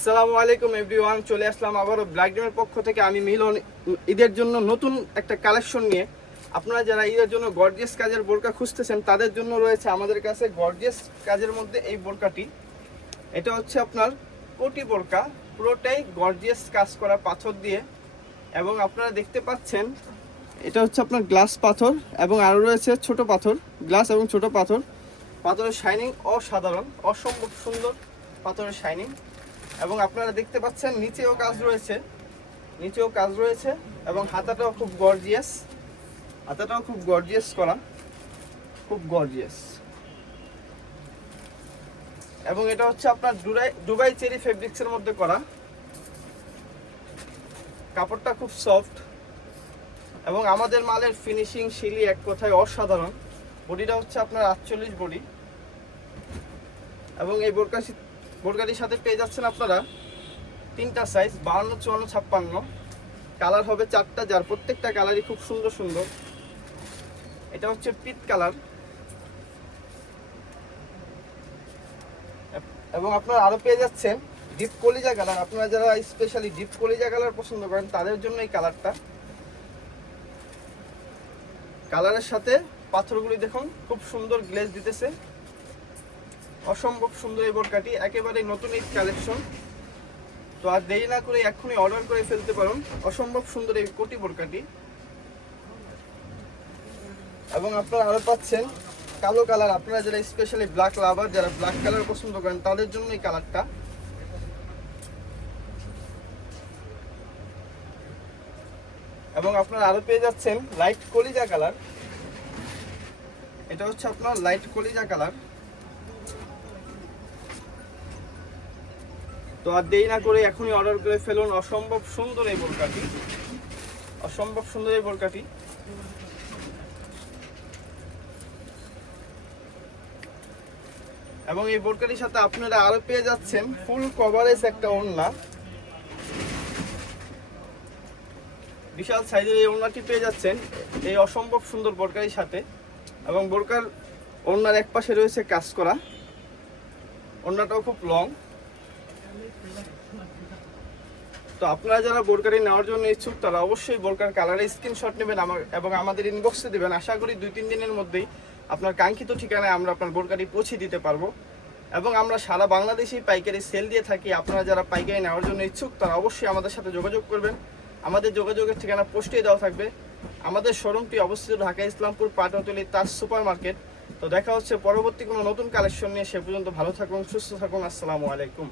আসসালামু আলাইকুম এভরিওয়ান চলে আসলাম আবারও ব্ল্যাক ডেমের পক্ষ থেকে। আমি মিলন। ঈদের জন্য নতুন একটা কালেকশন নিয়ে। আপনারা যারা ঈদের জন্য গর্জিয়াস কাজের বোরকা খুঁজতেছেন, তাদের জন্য রয়েছে আমাদের কাছে গর্জিয়াস কাজের মধ্যে এই বোরকাটি। এটা হচ্ছে আপনার কোটি বোরকা। পুরোটাই গর্জিয়াস কাজ করা পাথর দিয়ে। এবং আপনারা দেখতে পাচ্ছেন, এটা হচ্ছে আপনার গ্লাস পাথর এবং আরও রয়েছে ছোট পাথর গ্লাস এবং ছোট পাথর। পাথরের শাইনিং অসাধারণ, অসম্ভব সুন্দর পাথরের শাইনিং এবং আপনারা দেখতে পাচ্ছেন, নিচেও কাজ রয়েছে। নিচেও কাজ রয়েছে এবং হাতাটাও খুব গর্জিয়াস হাতাটাও খুব গর্জিয়াস করা। খুব গর্জিয়াস এবং এটা হচ্ছে আপনার দুবাই দুবাই চেরি ফেব্রিক্সের মধ্যে করা। কাপড়টা খুব সফট এবং আমাদের মালের ফিনিশিং শিলি এক কথায় অসাধারণ। বডিটা হচ্ছে আপনার আটচল্লিশ বডি। এবং এই বোরকা বোরকাটির সাথে পেয়ে যাচ্ছেন আপনারা। তিনটা সাইজ বাহান্ন চুয়ান্ন, ছাপ্পান্ন। কালার হবে চারটা, যার প্রত্যেকটা কালারই খুব সুন্দর সুন্দর। এটা হচ্ছে পিট কালার এবং আপনারা আরও পেয়ে যাচ্ছেন ডিপ কলিজা কালার আপনারা যারা স্পেশালি ডিপ কলিজা কালার পছন্দ করেন, তাদের জন্য এই কালারটা কালারের সাথে পাথরগুলি দেখুন, খুব সুন্দর গ্লেজ দিতেছে। অসম্ভব সুন্দর এই বোরকাটি, একেবারে নতুন এই কালেকশন। তো আর দেরি না করে এক্ষুনি অর্ডার করে ফেলতে পারুন। অসম্ভব সুন্দর এই কোটি বোরকাটি। এবং আপনারা আরও পাচ্ছেন কালো কালার। আপনারা যারা স্পেশালি ব্ল্যাক লাভার যারা ব্ল্যাক কালার পছন্দ করেন, তাদের জন্য এই কালারটা। এবং আপনারা আরও পেয়ে যাচ্ছেন লাইট কলিজা কালার এটা হচ্ছে আপনার লাইট কলিজা কালার তো আর দেরি না করে এখনই অর্ডার করে ফেলুন অসম্ভব সুন্দর এই বোরকাটি। অসম্ভব সুন্দর এই বোরকাটি। এবং এই বোরকাটির সাথে আপনারা আরও পেয়ে যাচ্ছেন ফুল কভারেজ একটা ওড়না। বিশাল সাইজের এই ওড়নাটি পেয়ে যাচ্ছেন এই অসম্ভব সুন্দর বোরকারির সাথে। এবং বোরকার ওড়নার এক পাশে রয়েছে কাজ করা। ওড়নাটাও খুব লং তো আপনারা যারা বোরকারি নেওয়ার জন্য ইচ্ছুক, তারা অবশ্যই বোরকার কালারের স্ক্রিনশট নেবেন আমার এবং আমাদের ইনবক্সে দেবেন। আশা করি দুই তিন দিনের মধ্যেই আপনার কাঙ্ক্ষিত ঠিকানায় আমরা আপনার বোরকাটি পৌঁছে দিতে পারব। এবং আমরা সারা বাংলাদেশেই পাইকারি সেল দিয়ে থাকি। আপনারা যারা পাইকারি নেওয়ার জন্য ইচ্ছুক, তারা অবশ্যই আমাদের সাথে যোগাযোগ করবেন। আমাদের যোগাযোগের ঠিকানা পোস্টে দেওয়া থাকবে। আমাদের শোরুমটি অবস্থিত ঢাকা ইসলামপুর, পাটনতলি তাজ সুপার মার্কেট তো দেখা হচ্ছে পরবর্তী কোনো নতুন কালেকশন নিয়ে। সে পর্যন্ত ভালো থাকুন, সুস্থ থাকুন। আসসালামু আলাইকুম।